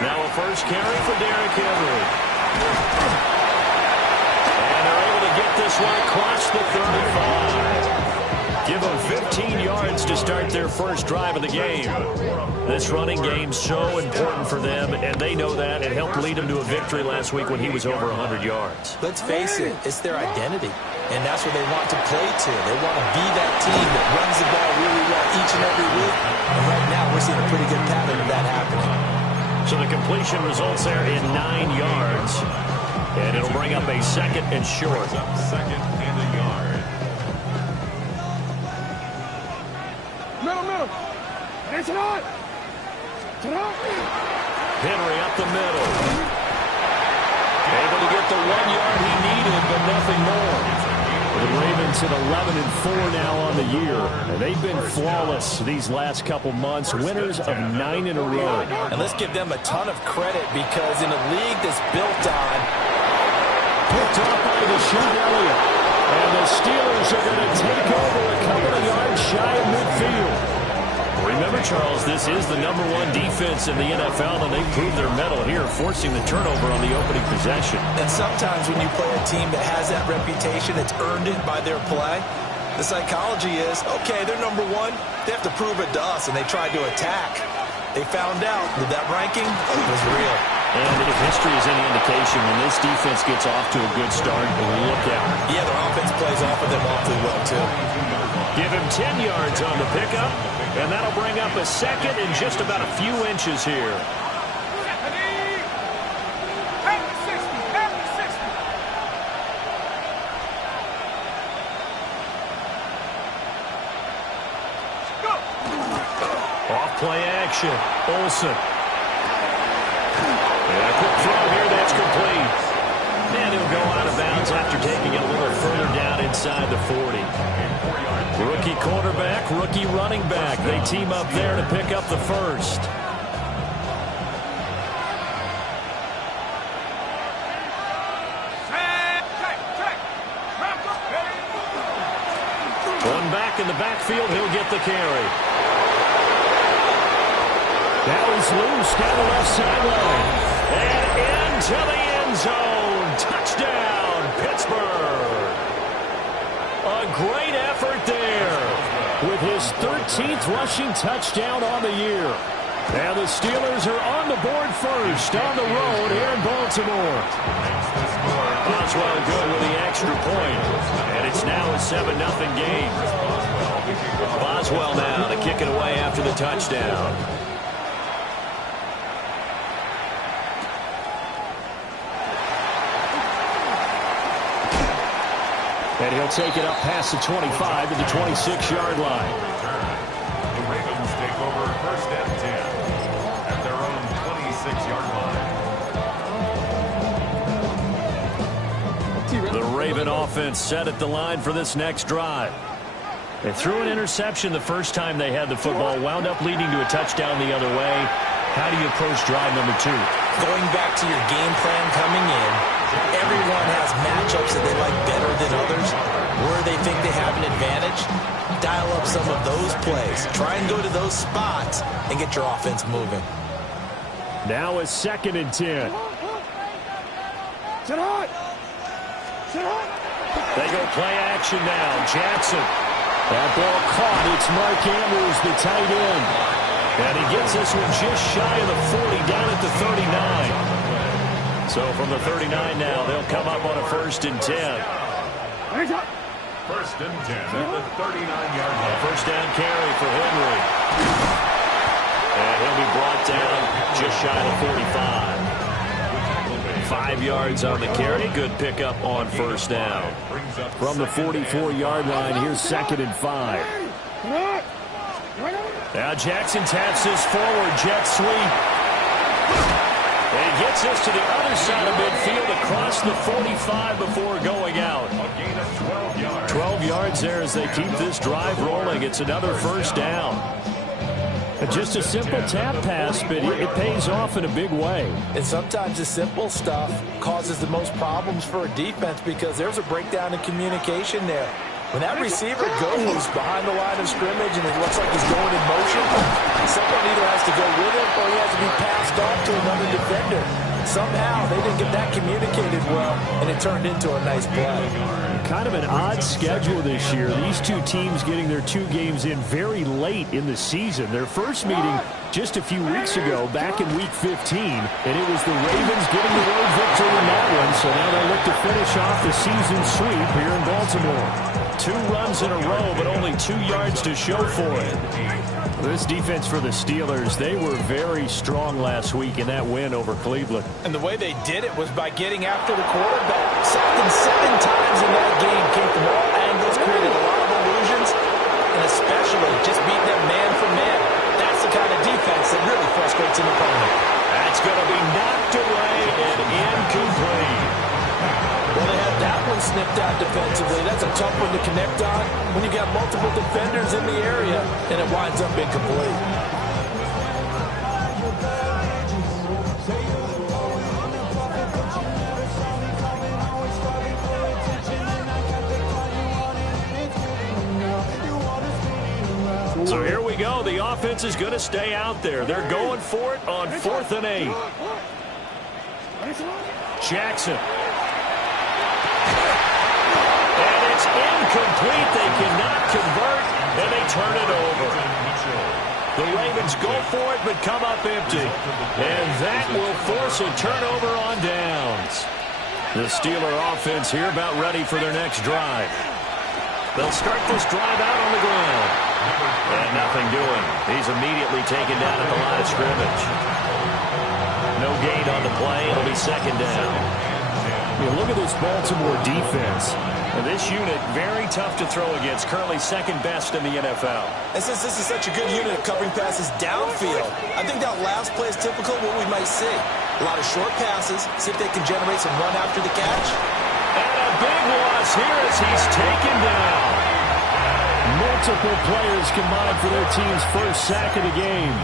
Now a first carry for Derrick Henry. And they're able to get this one across the 35. Give them 15 yards to start their first drive of the game. This running game's so important for them, and they know that. It helped lead them to a victory last week when he was over 100 yards. Let's face it, it's their identity, and that's what they want to play to. They want to be that team that runs the ball really well each and every week, and right now we're seeing a pretty good pattern of that happening. So the completion results there in 9 yards, and it'll bring up a second and short. Second and a yard. Middle. Henry up the middle. Able to get the 1 yard he needed, but nothing more. The Ravens at 11-4 now on the year. And they've been flawless these last couple months, winners of 9 in a row. And let's give them a ton of credit, because in a league that's built on... Picked up by Deshaun Elliott. And the Steelers are going to take over a couple of yards shy of midfield. Remember, Charles, this is the #1 defense in the NFL, and they proved their mettle here, forcing the turnover on the opening possession. And sometimes when you play a team that has that reputation, it's earned it by their play. The psychology is, okay, they're #1. They have to prove it to us, and they tried to attack. They found out that that ranking was real. And if history is any indication, when this defense gets off to a good start, look out. Yeah, their offense plays off of them awfully well, too. Give him 10 yards on the pickup, and that'll bring up a second and just about a few inches here. Off play action. Olsen. And a quick throw here that's complete. And he'll go out of bounds after taking it a little further down inside the 40. Rookie quarterback, rookie running back. They team up there to pick up the first. One back in the backfield, he'll get the carry. Now he's loose down the left sideline. And into the end zone. Touchdown, Pittsburgh. A great effort there with his 13th rushing touchdown on the year. And the Steelers are on the board first on the road here in Baltimore. Boswell good with the extra point. And it's now a 7-0 game. Boswell now to kick it away after the touchdown. And he'll take it up past the 25 to the 26-yard line. The Ravens take over first and 10 at their own 26-yard line. The Raven offense set at the line for this next drive. They threw an interception the first time they had the football, wound up leading to a touchdown the other way. How do you approach drive number 2? Going back to your game plan coming in, everyone has matchups that they like better than others. Where they think they have an advantage, dial up some of those plays. Try and go to those spots and get your offense moving. Now a 2nd and 10. They go play action now. Jackson. That ball caught. It's Mark Andrews, the tight end. And he gets this one just shy of the 40, down at the 39. So from the 39 now, they'll come up on a 1st and 10. First and 10 at the 39-yard line. First down carry for Henry. And he'll be brought down just shy of the 45. 5 yards on the carry. Good pickup on first down. From the 44-yard line, here's 2nd and 5. Now Jackson taps this forward, jet sweep. And he gets this to the other side of midfield across the 45 before going out. A gain of 12 yards. 12 yards there as they keep this drive rolling. It's another first down. Just a simple tap pass, but it pays off in a big way. And sometimes the simple stuff causes the most problems for a defense because there's a breakdown in communication there. When that receiver goes behind the line of scrimmage and it looks like he's going in motion, someone either has to go with him or he has to be passed off to another defender. Somehow they didn't get that communicated well, and it turned into a nice play. Kind of an odd schedule this year. These two teams getting their 2 games in very late in the season. Their first meeting just a few weeks ago, back in Week 15, and it was the Ravens getting the road victory in that one, so now they look to finish off the season sweep here in Baltimore. 2 runs in a row, but only 2 yards to show for it. This defense for the Steelers, they were very strong last week in that win over Cleveland. And the way they did it was by getting after the quarterback. Sacked him 7 times in that game. Came from all angles, created a lot of illusions, and especially just beating them man for man. That's the kind of defense that really frustrates an opponent. That's going to be knocked away and incomplete. Well, they had that one snipped out defensively. That's a tough one to connect on when you got multiple defenders in the area, and it winds up incomplete. So here we go. The offense is going to stay out there. They're going for it on 4th and 8. Jackson. Incomplete. They cannot convert, and they turn it over. The Ravens go for it, but come up empty. And that will force a turnover on downs. The Steeler offense here about ready for their next drive. They'll start this drive out on the ground. And nothing doing. He's immediately taken down at the line of scrimmage. No gain on the play. It'll be 2nd down. Look at this Baltimore defense. And this unit, very tough to throw against, currently 2nd best in the NFL. And since this is such a good unit of covering passes downfield, I think that last play is typical of what we might see. A lot of short passes, see if they can generate some run after the catch. And a big loss here as he's taken down. Multiple players combined for their team's first sack of the game.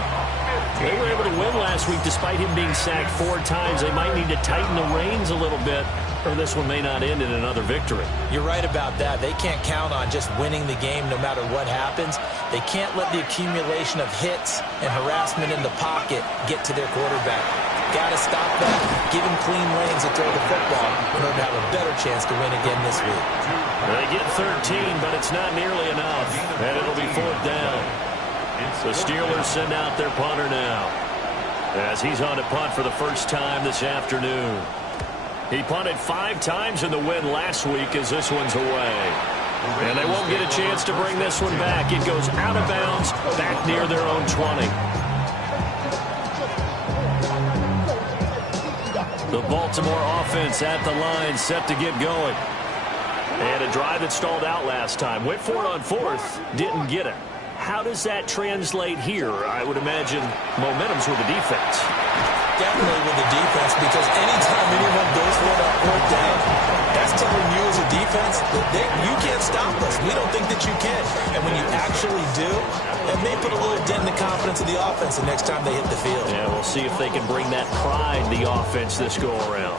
They were able to win last week despite him being sacked 4 times. They might need to tighten the reins a little bit, or this one may not end in another victory. You're right about that. They can't count on just winning the game no matter what happens. They can't let the accumulation of hits and harassment in the pocket get to their quarterback. Got to stop that. Give him clean lanes to throw the football in order to have a better chance to win again this week. They get 13, but it's not nearly enough, and it'll be 4th down. The Steelers send out their punter now, as he's on to punt for the first time this afternoon. He punted 5 times in the win last week as this one's away. And they won't get a chance to bring this one back. It goes out of bounds, back near their own 20. The Baltimore offense at the line, set to get going. And a drive that stalled out last time. Went for it on 4th, didn't get it. How does that translate here? I would imagine momentum's with the defense. Definitely with the defense, because anytime anyone goes for it on 4th down, that's telling you as a defense that you can't stop us. We don't think that you can. And when you actually do, it may put a little dent in the confidence of the offense the next time they hit the field. Yeah, we'll see if they can bring that pride in the offense this go around.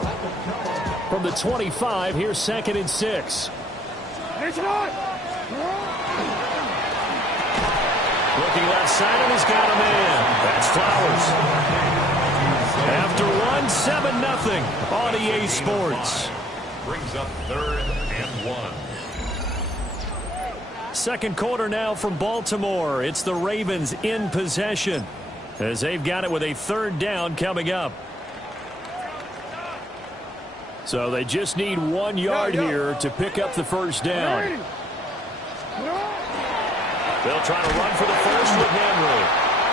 From the 25, here's 2nd and 6. Looking left side, and he's got a man. That's Flowers. After one, 7-0 on EA Sports. Brings up 3rd and 1. Second quarter now from Baltimore. It's the Ravens in possession, as they've got it with a 3rd down coming up. So they just need 1 yard here to pick up the first down. They'll try to run for the first with Henry.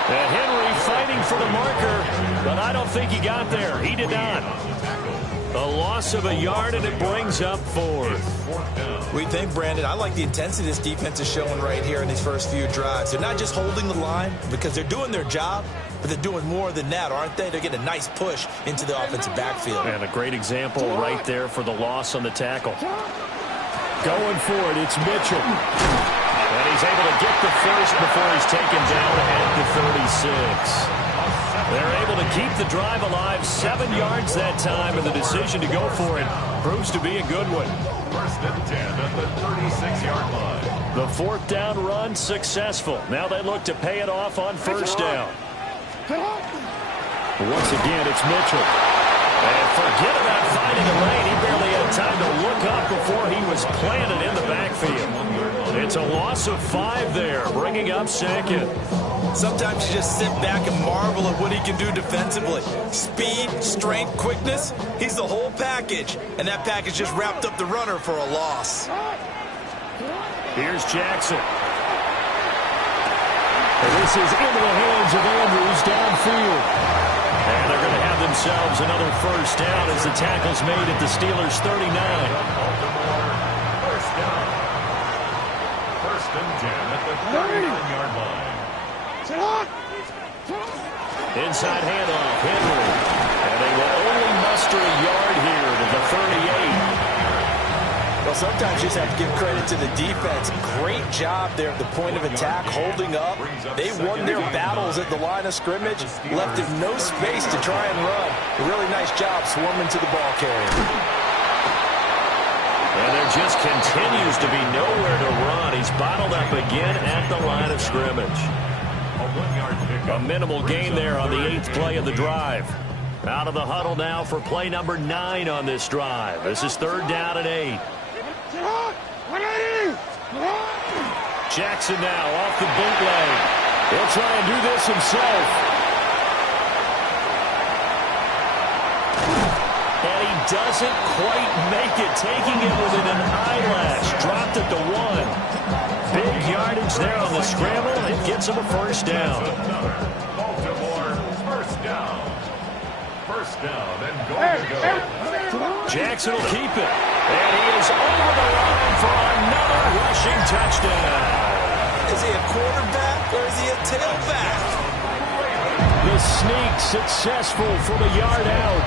And Henry fighting for the marker, but I don't think he got there. He did not. A loss of a yard, and it brings up 4th. We think, Brandon, I like the intensity this defense is showing right here in these first few drives. They're not just holding the line because they're doing their job, but they're doing more than that, aren't they? They're getting a nice push into the offensive backfield. And a great example right there for the loss on the tackle. Going for it, it's Mitchell. And he's able to get the first before he's taken down at the 36. They're able to keep the drive alive, 7 yards that time, and the decision to go for it proves to be a good one. First and 10 at the 36-yard line. The 4th down run successful. Now they look to pay it off on 1st down. Once again, it's Mitchell. And forget about finding a lane. He barely had time to look up before he was planted in the backfield. It's a loss of 5 there, bringing up 2nd. Sometimes you just sit back and marvel at what he can do defensively. Speed, strength, quickness, he's the whole package. And that package just wrapped up the runner for a loss. Here's Jackson. And this is into the hands of Andrews downfield. And they're going to have themselves another 1st down as the tackle's made at the Steelers' 39. First down. First and 10 at the 39-yard line. Inside handoff, Henry. And they will only muster a yard here to the 38. Well, sometimes you just have to give credit to the defense. Great job there at the point of attack, holding up. They won their battles at the line of scrimmage, left him no space to try and run. A really nice job swarming to the ball carrier. And there just continues to be nowhere to run. He's bottled up again at the line of scrimmage. A minimal gain there on the 8th play of the drive. Out of the huddle now for play number 9 on this drive. This is 3rd down and 8. Jackson now off the bootleg. He'll try and do this himself. And he doesn't quite make it, taking it within an eyelash. Dropped at the 1. Big yardage there on the scramble. It gets him a 1st down. Baltimore, 1st down. 1st down and going to go. Jackson will keep it. And he is over the line for another rushing touchdown. Is he a quarterback or is he a tailback? The sneak successful from a yard out.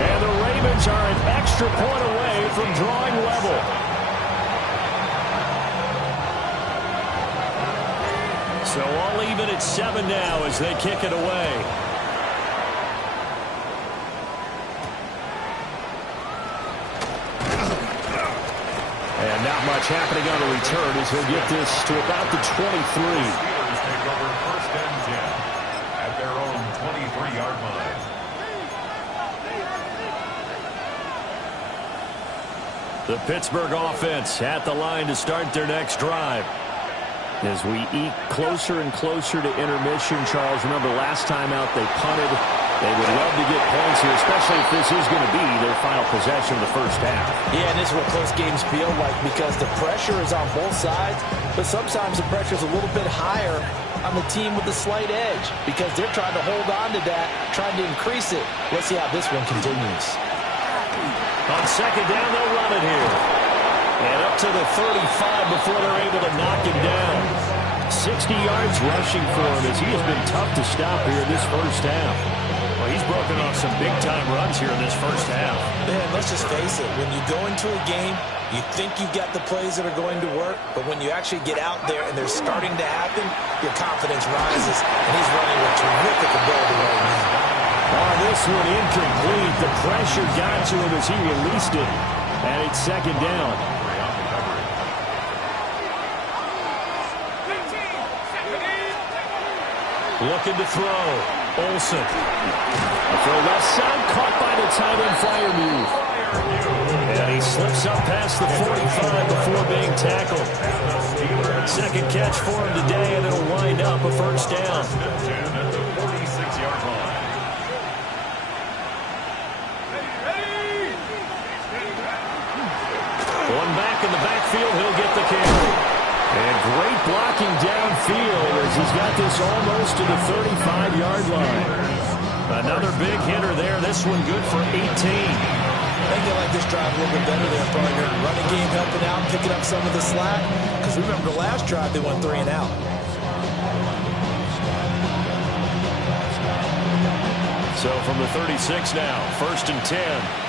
And the Ravens are an extra point away from drawing level. So all even at 7 now as they kick it away. And not much happening on the return as he'll get this to about the 23. Steelers take over 1st and 10 at their own 23-yard line. The Pittsburgh offense at the line to start their next drive. As we eke closer and closer to intermission, Charles, remember last time out they punted. They would love to get points here, especially if this is going to be their final possession of the 1st half. Yeah, and this is what close games feel like because the pressure is on both sides, but sometimes the pressure is a little bit higher on the team with the slight edge because they're trying to hold on to that, trying to increase it. Let's see how this one continues. On 2nd down, they'll run it here. And up to the 35 before they're able to knock him down. 60 yards rushing for him as he has been tough to stop here in this 1st half. Well, he's broken off some big-time runs here in this 1st half. Man, let's just face it. When you go into a game, you think you've got the plays that are going to work, but when you actually get out there and they're starting to happen, your confidence rises, and he's running with terrific ability right now. On this one, incomplete. The pressure got to him as he released it. And it's 2nd down. Looking to throw. Olsen. A throw left side, caught by the tight end Freiermuth. And he slips up past the 45 before being tackled. 2nd catch for him today, and it'll wind up a 1st down. At the 46-yard line. One back in the backfield, he'll get the carry. And great blocking downfield as he's got this almost to the 35-yard line. Another big hitter there. This one good for 18. I think they like this drive a little bit better there, partner. Running game helping out, picking up some of the slack. Because remember the last drive, they went 3 and out. So from the 36 now, 1st and 10.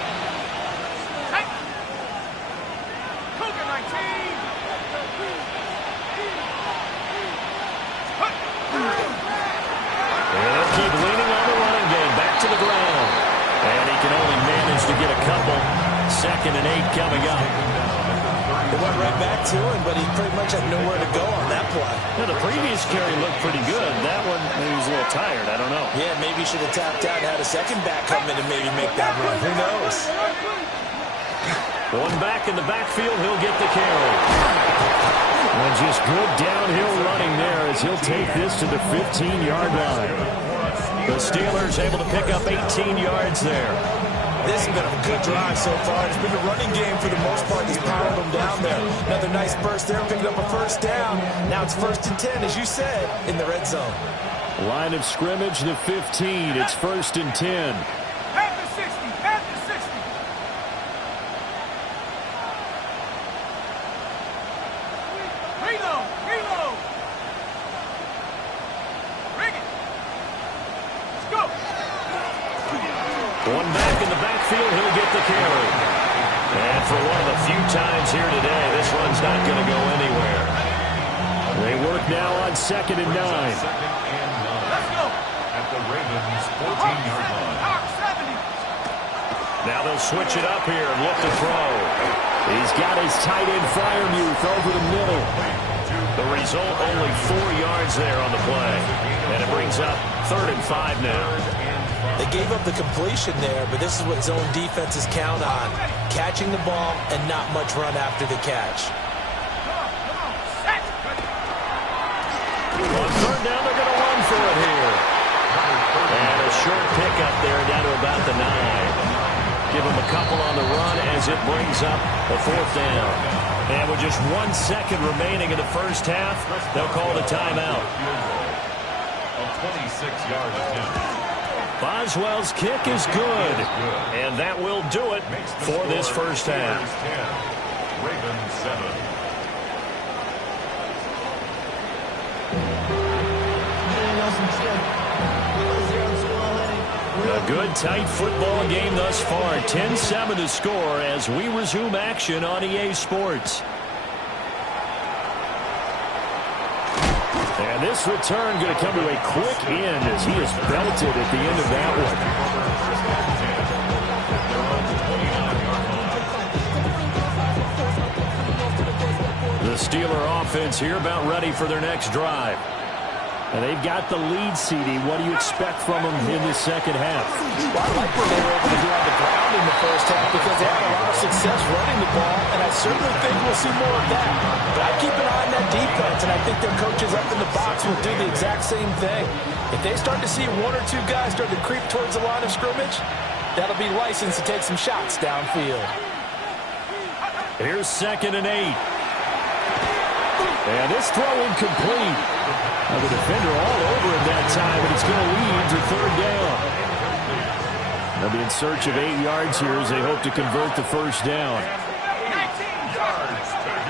Keep leaning on the and 8 coming up. They went right back to him, but he pretty much had nowhere to go on that play. Yeah, the previous carry looked pretty good. That one, maybe he was a little tired. I don't know. Yeah, maybe he should have tapped out and had a second back come in and maybe make that run. Who knows? One back in the backfield, he'll get the carry. And just good downhill running there as he'll take this to the 15-yard line. The Steelers able to pick up 18 yards there. This has been a good drive so far. It's been a running game for the most part. He's powered them down there. Another nice burst there, picking up a first down. Now it's 1st and 10, as you said, in the red zone. Line of scrimmage, the 15. It's 1st and 10. At the 60, at the 60. Reload, reload. Bring it. Let's go. One back in the backfield, he'll get the carry. And for one of the few times here today, this run's not going to go anywhere. They work now on 2nd and 9. Let's go. At the Ravens' 14-yard line. Hawk 70. Now they'll switch it up here and look to throw. He's got his tight end Freiermuth over the middle. The result, only 4 yards there on the play. And it brings up 3rd and 5 now. They gave up the completion there, but this is what zone defenses count on. Catching the ball and not much run after the catch. On 3rd down, they're going to run for it here. And a short pickup there down to about the 9. Give them a couple on the run as it brings up the 4th down. And with just 1 second remaining in the first half, they'll call the timeout. A 26-yard attempt. Boswell's kick is good. And that will do it for this first half. Ravens 7. A good, tight football game thus far. 10-7 to score as we resume action on EA Sports. And this return going to come to a quick end as he is belted at the end of that one. The Steeler offense here about ready for their next drive. And they've got the lead, CD. What do you expect from them in the second half? Well, I like what they were able to do on the ground in the first half because they had a lot of success running the ball, and I certainly think we'll see more of that. But I keep an eye on that defense, and I think their coaches up in the box will do the exact same thing. If they start to see 1 or 2 guys start to creep towards the line of scrimmage, that'll be licensed to take some shots downfield. Here's 2nd and 8. And this throw incomplete. Now the defender all over him that time, and it's going to lead to 3rd down. They'll be in search of 8 yards here as they hope to convert the first down.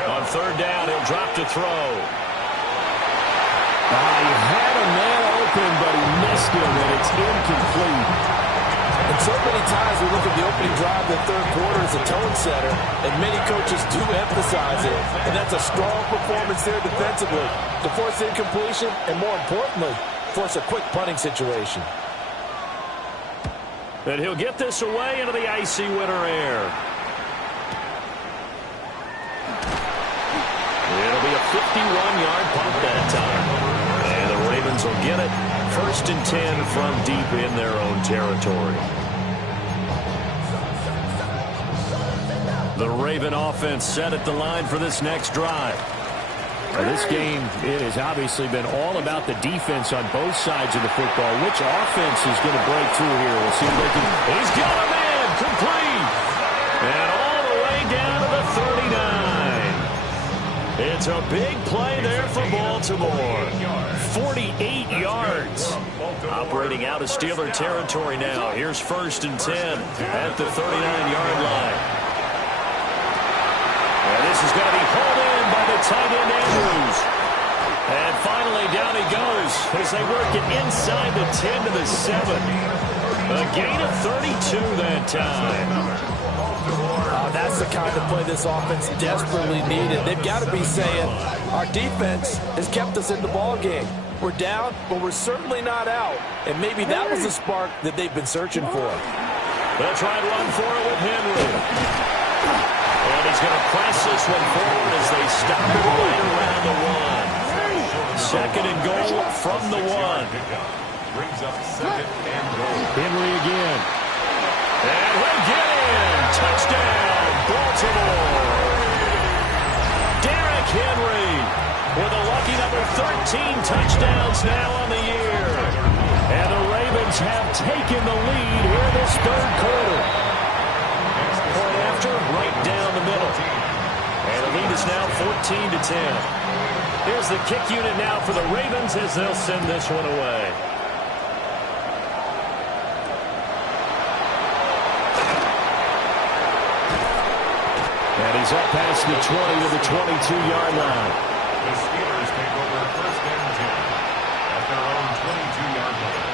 On 3rd down, he'll drop to throw. He had a man open, but he missed him, and it's incomplete. And so many times we look at the opening drive of the 3rd quarter as a tone setter, and many coaches do emphasize it. And that's a strong performance there defensively to force incompletion and, more importantly, force a quick punting situation. And he'll get this away into the icy winter air. It'll be a 51-yard punt that time. And the Ravens will get it. 1st and 10 from deep in their own territory. The Raven offense set at the line for this next drive. Now this game, it has obviously been all about the defense on both sides of the football. Which offense is going to break through here? We'll see if they can. He's got a man complete. And all the way down to the 39. It's a big play there for Baltimore. 48 yards. Operating out of Steeler territory now. Here's 1st and 10 at the 39-yard line. And this is going to be hauled in by the tight end Andrews. And finally down he goes as they work it inside the 10 to the 7. A gain of 32 that time. That's the kind of play this offense desperately needed. They've got to be saying, our defense has kept us in the ball game. We're down, but we're certainly not out. And maybe that was the spark that they've been searching for. They'll try and run for it with Henry. he's going to press this one forward as they stop it right around the 1. Second and goal from the 1. Brings up second and goal. Henry again. And he'll get in. Touchdown, Baltimore. Derrick Henry with a lucky number 13 touchdowns now on the year. And the Ravens have taken the lead here in this third quarter. Point after, right down the middle. And the lead is now 14-10. Here's the kick unit now for the Ravens as they'll send this one away. And he's up past the 20 to the 22-yard line. The Steelers take over first and 10 at their own 22-yard line.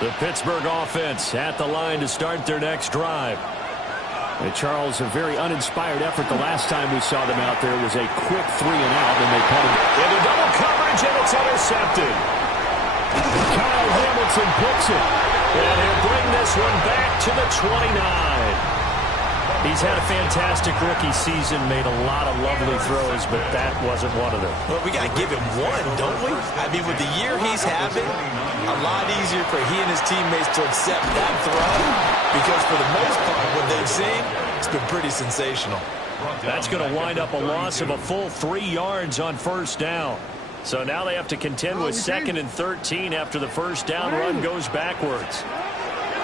The Pittsburgh offense at the line to start their next drive. And Charles, a very uninspired effort the last time we saw them out there was a quick 3-and-out, and they punted it. Into double coverage, and it's intercepted. Kyle Hamilton picks it. And he'll bring this one back to the 29. He's had a fantastic rookie season, made a lot of lovely throws, but that wasn't one of them. Well, we got to give him one, don't we? I mean, with the year he's having, a lot easier for he and his teammates to accept that throw because for the most part, what they've seen, it's been pretty sensational. That's going to wind up a loss of a full 3 yards on first down. So now they have to contend with second and 13 after the first down run goes backwards.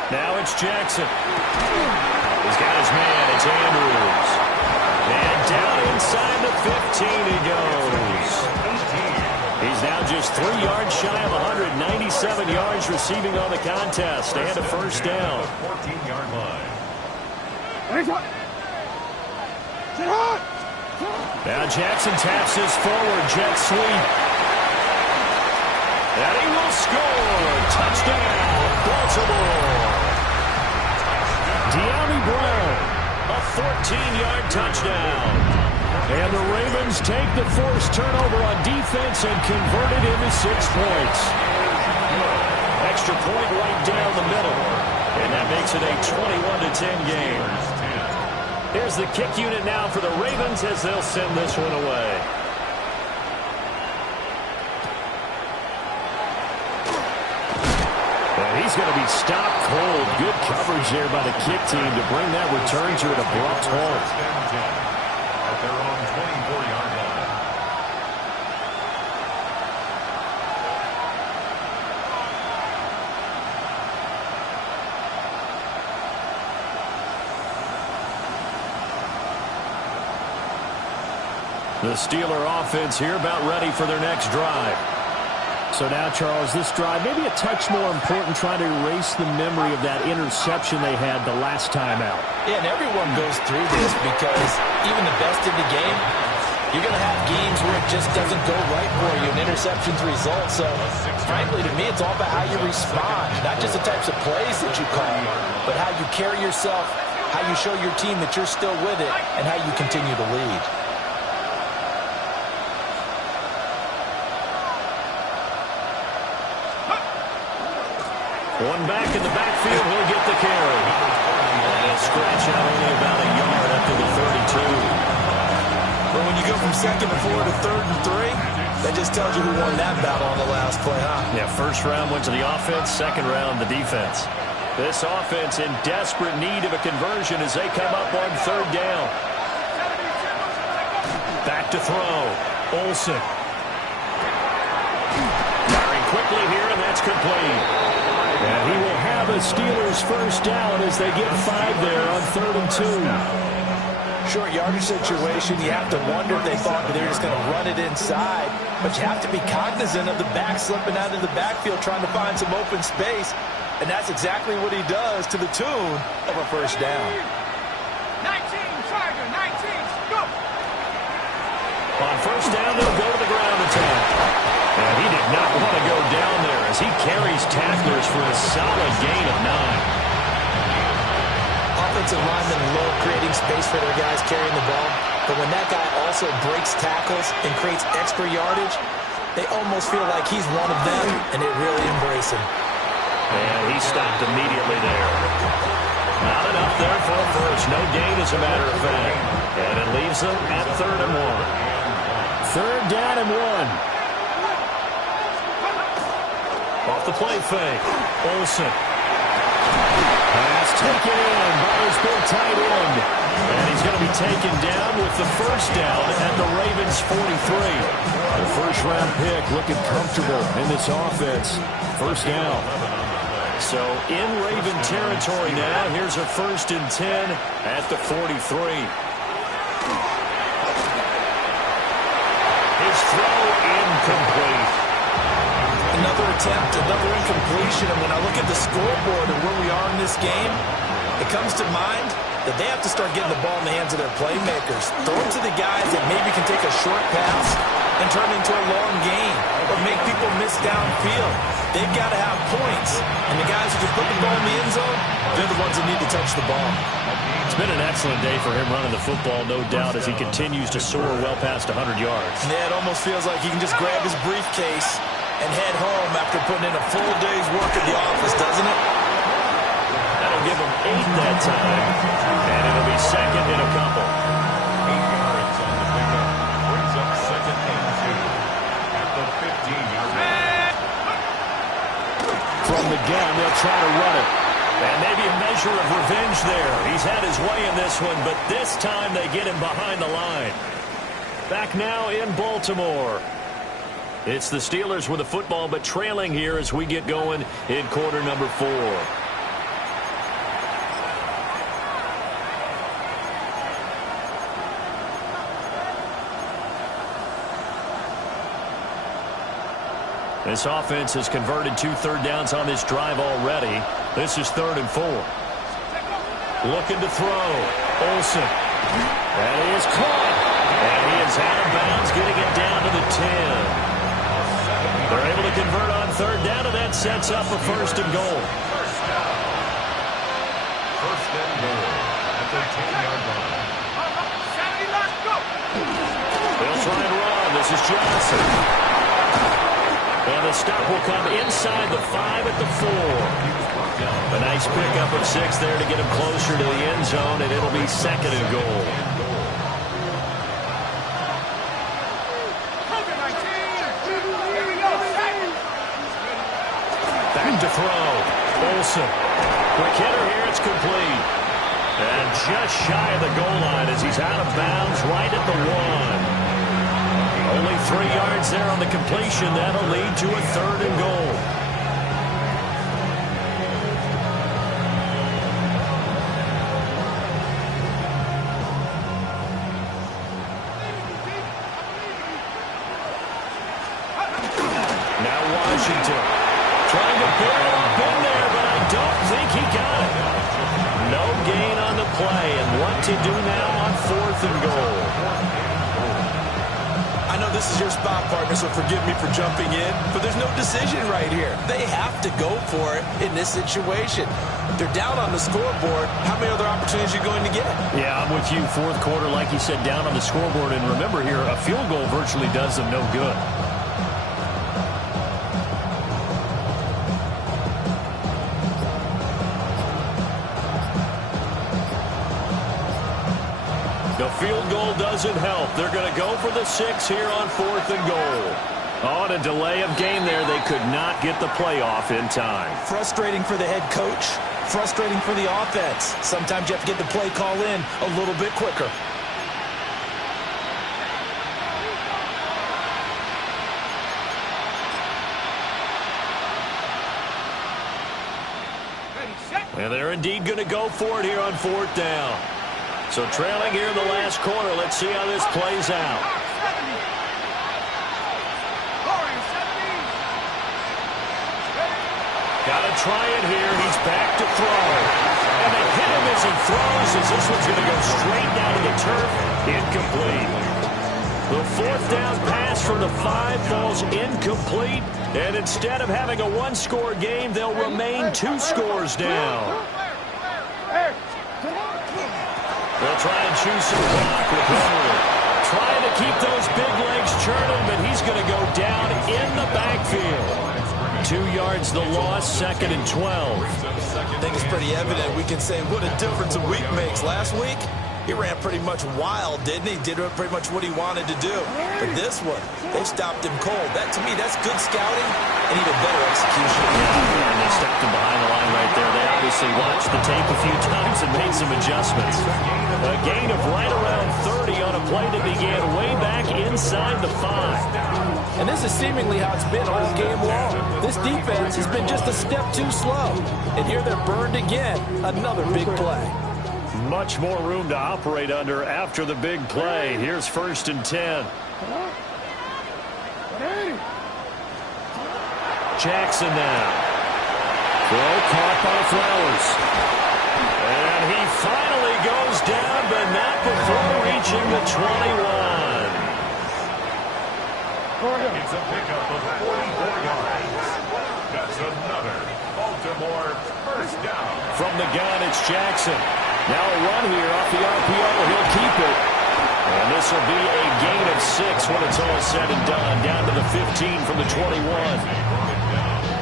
Now it's Jackson. He's got his man. It's Andrews. And down inside the 15 he goes. He's now just 3 yards shy of 197 yards receiving on the contest and a first down. 14-yard line. Now Jackson taps this forward jet sweep. And he will score. Touchdown, Baltimore. De'Ami Brown, a 14-yard touchdown. And the Ravens take the forced turnover on defense and convert it into 6 points. Extra point right down the middle. And that makes it a 21-10 game. Here's the kick unit now for the Ravens as they'll send this one away. And he's going to be stopped cold. Good coverage there by the kick team to bring that return to an abrupt halt. At their own 24-yard line. The Steeler offense here about ready for their next drive. So now, Charles, this drive maybe a touch more important, trying to erase the memory of that interception they had the last time out. Yeah, and everyone goes through this because even the best in the game, you're going to have games where it just doesn't go right for you, and interceptions result. So, frankly, to me, it's all about how you respond, not just the types of plays that you call, but how you carry yourself, how you show your team that you're still with it, and how you continue to lead. One back in the backfield, he'll get the carry. And he'll scratch out only about a yard up to the 32. But when you go from 2nd and 4 to 3rd and 3, that just tells you who won that battle on the last play, huh? Yeah, first round went to the offense, second round the defense. This offense in desperate need of a conversion as they come up on 3rd down. Back to throw. Olsen. Firing quickly here, and that's complete. And he will have a Steelers first down as they get 5 there on 3rd and 2. Short yardage situation, you have to wonder if they thought that they were just going to run it inside. But you have to be cognizant of the back slipping out of the backfield trying to find some open space. And that's exactly what he does to the tune of a first down. 19, Tiger, 19, go! On first down, they'll go to the ground attack. And he did not want to go down there as he carries tacklers for a solid gain of 9. Offensive linemen love creating space for their guys carrying the ball. But when that guy also breaks tackles and creates extra yardage, they almost feel like he's one of them, and they really embrace him. And he stopped immediately there. Not enough there for a first. No gain, as a matter of fact. And it leaves them at 3rd and 1. 3rd down and 1. Off the play fake. Olsen. Pass taken in by his big tight end. And he's going to be taken down with the first down at the Ravens 43. The first-round pick looking comfortable in this offense. First down. So in Raven territory now. Here's a 1st and 10 at the 43. His throw incomplete. Another attempt, another incompletion. And when I look at the scoreboard and where we are in this game, it comes to mind that they have to start getting the ball in the hands of their playmakers. Throw it to the guys that maybe can take a short pass and turn it into a long gain or make people miss downfield. They've got to have points. And the guys who can put the ball in the end zone, they're the ones that need to touch the ball. It's been an excellent day for him running the football, no doubt, as he continues to soar well past 100 yards. Yeah, it almost feels like he can just grab his briefcase and head home after putting in a full day's work at the office, doesn't it? That'll give him 8 that time, and it'll be 2nd and a couple. 8 yards on the pickup. Brings up 2nd and 2 at the 15-yard line. From the gun, they'll try to run it. And maybe a measure of revenge there. He's had his way in this one, but this time they get him behind the line. Back now in Baltimore. It's the Steelers with the football, but trailing here as we get going in quarter number 4. This offense has converted 2 third downs on this drive already. This is 3rd and 4. Looking to throw. Olsen. And he is caught. And he is out of bounds, getting it down to the 10. They're able to convert on 3rd down, and that sets up a 1st and goal. 1st and goal at the 10-yard line. They'll try and run. This is Johnson. And the stop will come inside the 5 at the 4. A nice pickup of 6 there to get him closer to the end zone, and it'll be 2nd and goal. Back to throw. Olsen. Quick hitter here. It's complete. And just shy of the goal line as he's out of bounds right at the 1. Only 3 yards there on the completion. That'll lead to a 3rd and goal. Now Washington trying to barrel up in there, but I don't think he got it. No gain on the play, and what to do now on 4th and goal. I know this is your spot, partner, so forgive me for jumping in, but there's no decision right here. They have to go for it in this situation. They're down on the scoreboard. How many other opportunities are you going to get? Yeah, I'm with you. 4th quarter, like you said, down on the scoreboard. And remember here, a field goal virtually does them no good. The field goal doesn't help. They're going to go for the 6 here on 4th and goal. On a delay of game there, they could not get the play off in time. Frustrating for the head coach. Frustrating for the offense. Sometimes you have to get the play call in a little bit quicker. And they're indeed going to go for it here on 4th down. So trailing here in the last quarter. Let's see how this plays out. Got to try it here. He's back to throw. And they hit him as he throws, as this one's going to go straight down to the turf. Incomplete. The 4th down pass from the 5 falls incomplete. And instead of having a 1-score game, they'll remain 2 scores down. They'll try and choose some clock with Henry. Trying to keep those big legs churning, but he's going to go down in the backfield. 2 yards the loss, 2nd and 12. I think it's pretty evident. We can say what a difference a week makes. Last week, he ran pretty much wild, didn't he? Did pretty much what he wanted to do. But this one, they stopped him cold. That, to me, that's good scouting and even better execution. Yeah, and they stepped him behind the line right there. They obviously watched the tape a few times and made some adjustments. A gain of right around 30 on a play that began way back inside the 5. And this is seemingly how it's been all game long. This defense has been just a step too slow. And here they're burned again. Another big play. Much more room to operate under after the big play. Here's 1st and 10. Jackson now. Throw caught by Flowers. And he finally goes down, but not before reaching the 21. It's a pickup of 44 yards. That's another Baltimore first down. From the gun, it's Jackson. Now a run here off the RPO. He'll keep it. And this will be a gain of 6 when it's all said and done. Down to the 15 from the 21.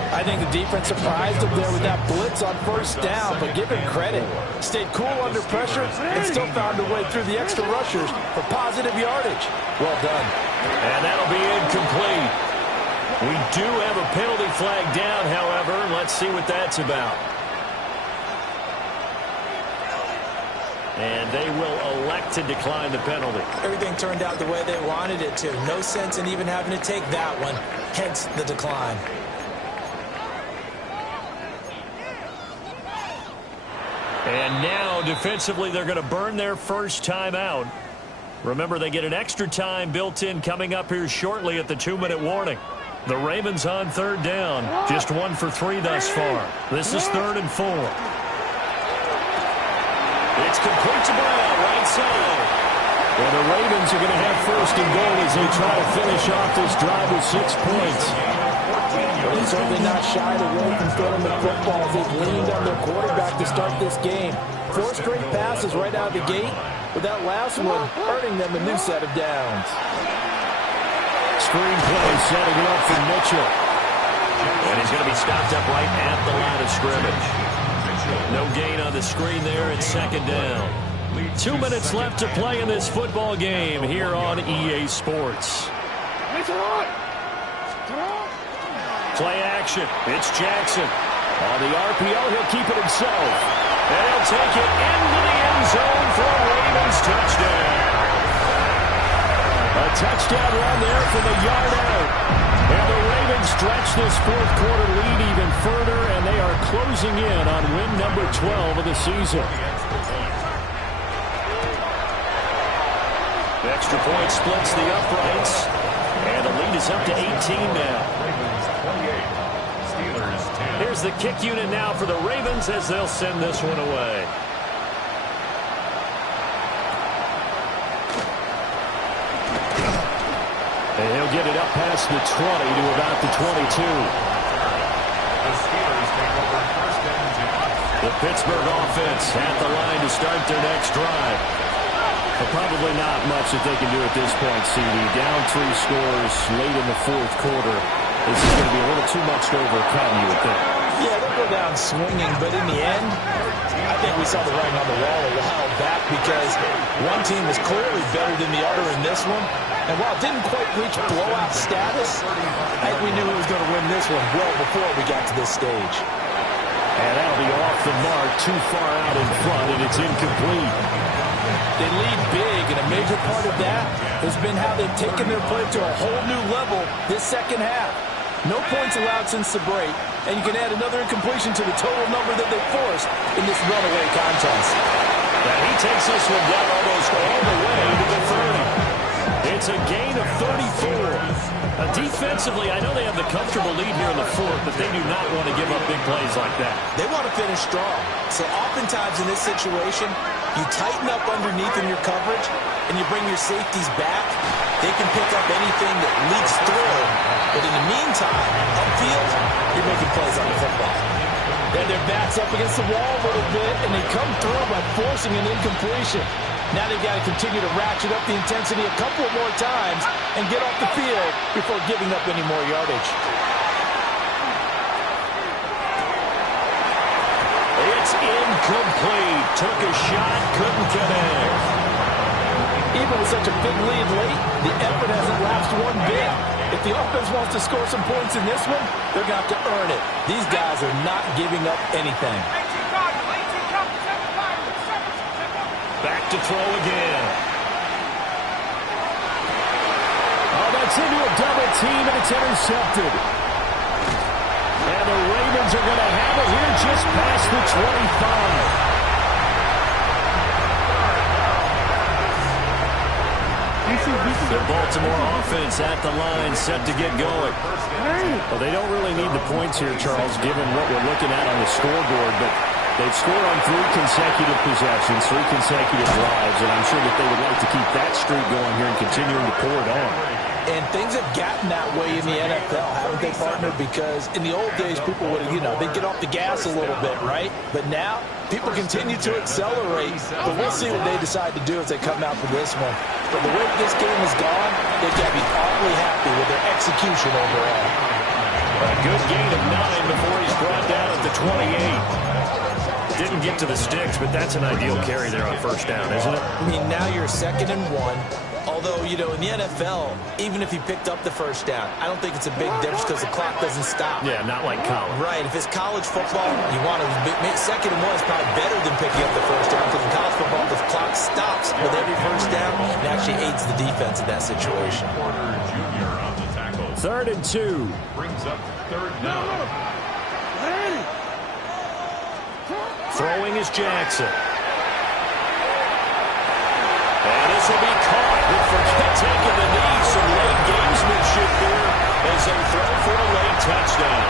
I think the defense surprised him there with that blitz on 1st down, but give him credit. Stayed cool under pressure and still found a way through the extra rushers for positive yardage. Well done. And that'll be incomplete. We do have a penalty flag down, however. Let's see what that's about. And they will elect to decline the penalty. Everything turned out the way they wanted it to. No sense in even having to take that one. Hence the decline. And now, defensively, they're going to burn their first timeout. Remember, they get an extra time built in coming up here shortly at the 2-minute warning. The Ravens on 3rd down. Just 1 for 3 thus far. This is 3rd and 4. It's complete to Brown, right side. Well, the Ravens are going to have 1st and goal as they try to finish off this drive with 6 points. They're certainly not shied away from throwing the football. They've leaned on their quarterback to start this game. 4 straight passes right out of the gate, with that last one earning them a new set of downs. Screen play setting it up for Mitchell. And he's going to be stopped up right at the line of scrimmage. No gain on the screen there, and 2nd down. 2 minutes left to play in this football game here on EA Sports. Play action. It's Jackson. On the RPO, he'll keep it himself. And he'll take it into the end zone for a Ravens touchdown. A touchdown run there from a yard out. And the Ravens stretch this 4th quarter lead even further, and they are closing in on win number 12 of the season. The extra point splits the uprights, and the lead is up to 18 now. Here's the kick unit now for the Ravens as they'll send this one away. And he'll get it up past the 20 to about the 22. The Steelers take over 1st and 10. The Pittsburgh offense at the line to start their next drive. But probably not much that they can do at this point, CD. Down 3 scores late in the 4th quarter. This is going to be a little too much to overcome, you would think. Yeah, they'll go down swinging, but in the end, I think we saw the writing on the wall a while back because one team was clearly better than the other in this one. And while it didn't quite reach blowout status, I think we knew who was going to win this one well before we got to this stage. And that'll be off the mark, too far out in front, and it's incomplete. They lead big, and a major part of that has been how they've taken their play to a whole new level this 2nd half. No points allowed since the break, and you can add another incompletion to the total number that they forced in this runaway contest. And he takes this one down almost all the way to the 30. It's a gain of 34. Defensively, I know they have the comfortable lead here in the 4th, but they do not want to give up big plays like that. They want to finish strong. So oftentimes in this situation, you tighten up underneath in your coverage, and you bring your safeties back. They can pick up anything that leaks through. But in the meantime, upfield, you're making plays on the football. Then their backs up against the wall a little bit, and they come through by forcing an incompletion. Now they've got to continue to ratchet up the intensity a couple of more times and get off the field before giving up any more yardage. It's incomplete. Took a shot, couldn't connect. Even with such a big lead late, the effort hasn't lapsed one bit. If the offense wants to score some points in this one, they're going to have to earn it. These guys are not giving up anything. Back to throw again. Oh, that's into a double team, and it's intercepted. And the Ravens are going to have it here just past the 25. The Baltimore offense at the line, set to get going. Well, they don't really need the points here, Charles, given what we're looking at on the scoreboard, but they've scored on 3 consecutive possessions, 3 consecutive drives, and I'm sure that they would like to keep that streak going here and continuing to pour it on. And things have gotten that way in the NFL, haven't they, partner? Because in the old days, people would, they'd get off the gas a little bit, right? But now, people continue to accelerate. But we'll see what they decide to do as they come out for this one. But the way this game has gone, they've got to be awfully happy with their execution overall. A good gain of 9 before he's brought down at the 28. Didn't get to the sticks, but that's an ideal carry there on first down, isn't it? I mean, now you're 2nd and 1. Although, in the NFL, even if he picked up the first down, I don't think it's a big difference because the clock doesn't stop. Yeah, not like college. Right. If it's college football, you want to 2nd and 1 is probably better than picking up the first down because in college football, the clock stops with every first down and actually aids the defense in that situation. Porter Jr. on the tackle. 3rd and 2. Brings up 3rd down. Throwing is Jackson. And this will be caught. They forget taking the knee. Some late gamesmanship here as they throw for a late touchdown.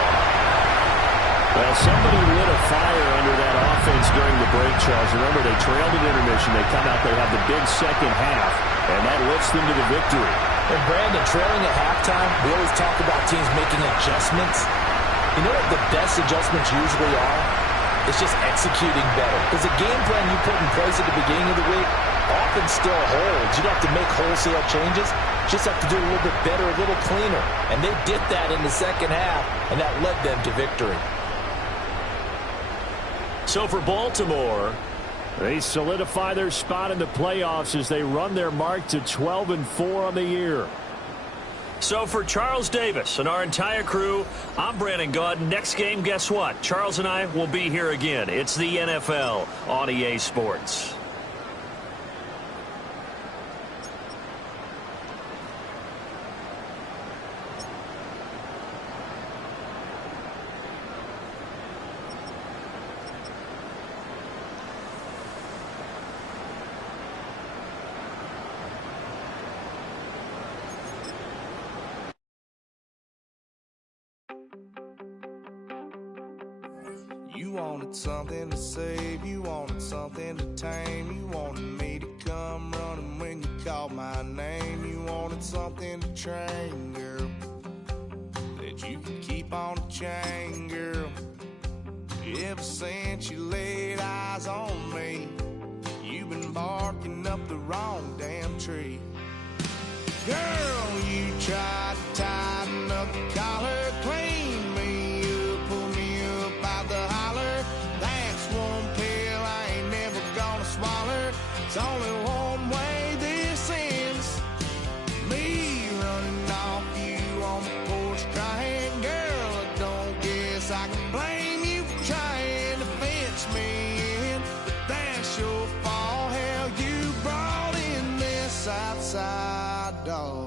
Well, somebody lit a fire under that offense during the break, Charles. Remember, they trailed at intermission. They come out, they have the big second half, and that lifts them to the victory. And Brandon, trailing at halftime, we always talk about teams making adjustments. You know what the best adjustments usually are? It's just executing better. Because the game plan you put in place at the beginning of the week often still holds. You don't have to make wholesale changes. You just have to do it a little bit better, a little cleaner. And they did that in the second half, and that led them to victory. So for Baltimore, they solidify their spot in the playoffs as they run their mark to 12-4 on the year. So for Charles Davis and our entire crew, I'm Brandon Gaudin. Next game, guess what? Charles and I will be here again. It's the NFL on EA Sports. You wanted something to save, you wanted something to tame, you wanted me to come running when you called my name, you wanted something to train, girl, that you could keep on the chain, girl. Ever since you laid eyes on me, you've been barking up the wrong damn tree. Girl, you tried to tighten up the collar, clean me up, pull me up out the holler. That's one pill I ain't never gonna swallow. It's only one way this ends. Me running off you on the porch crying. Girl, I don't guess I can blame you for trying to fence me in. But that's your fault, hell, you brought in this outside dog.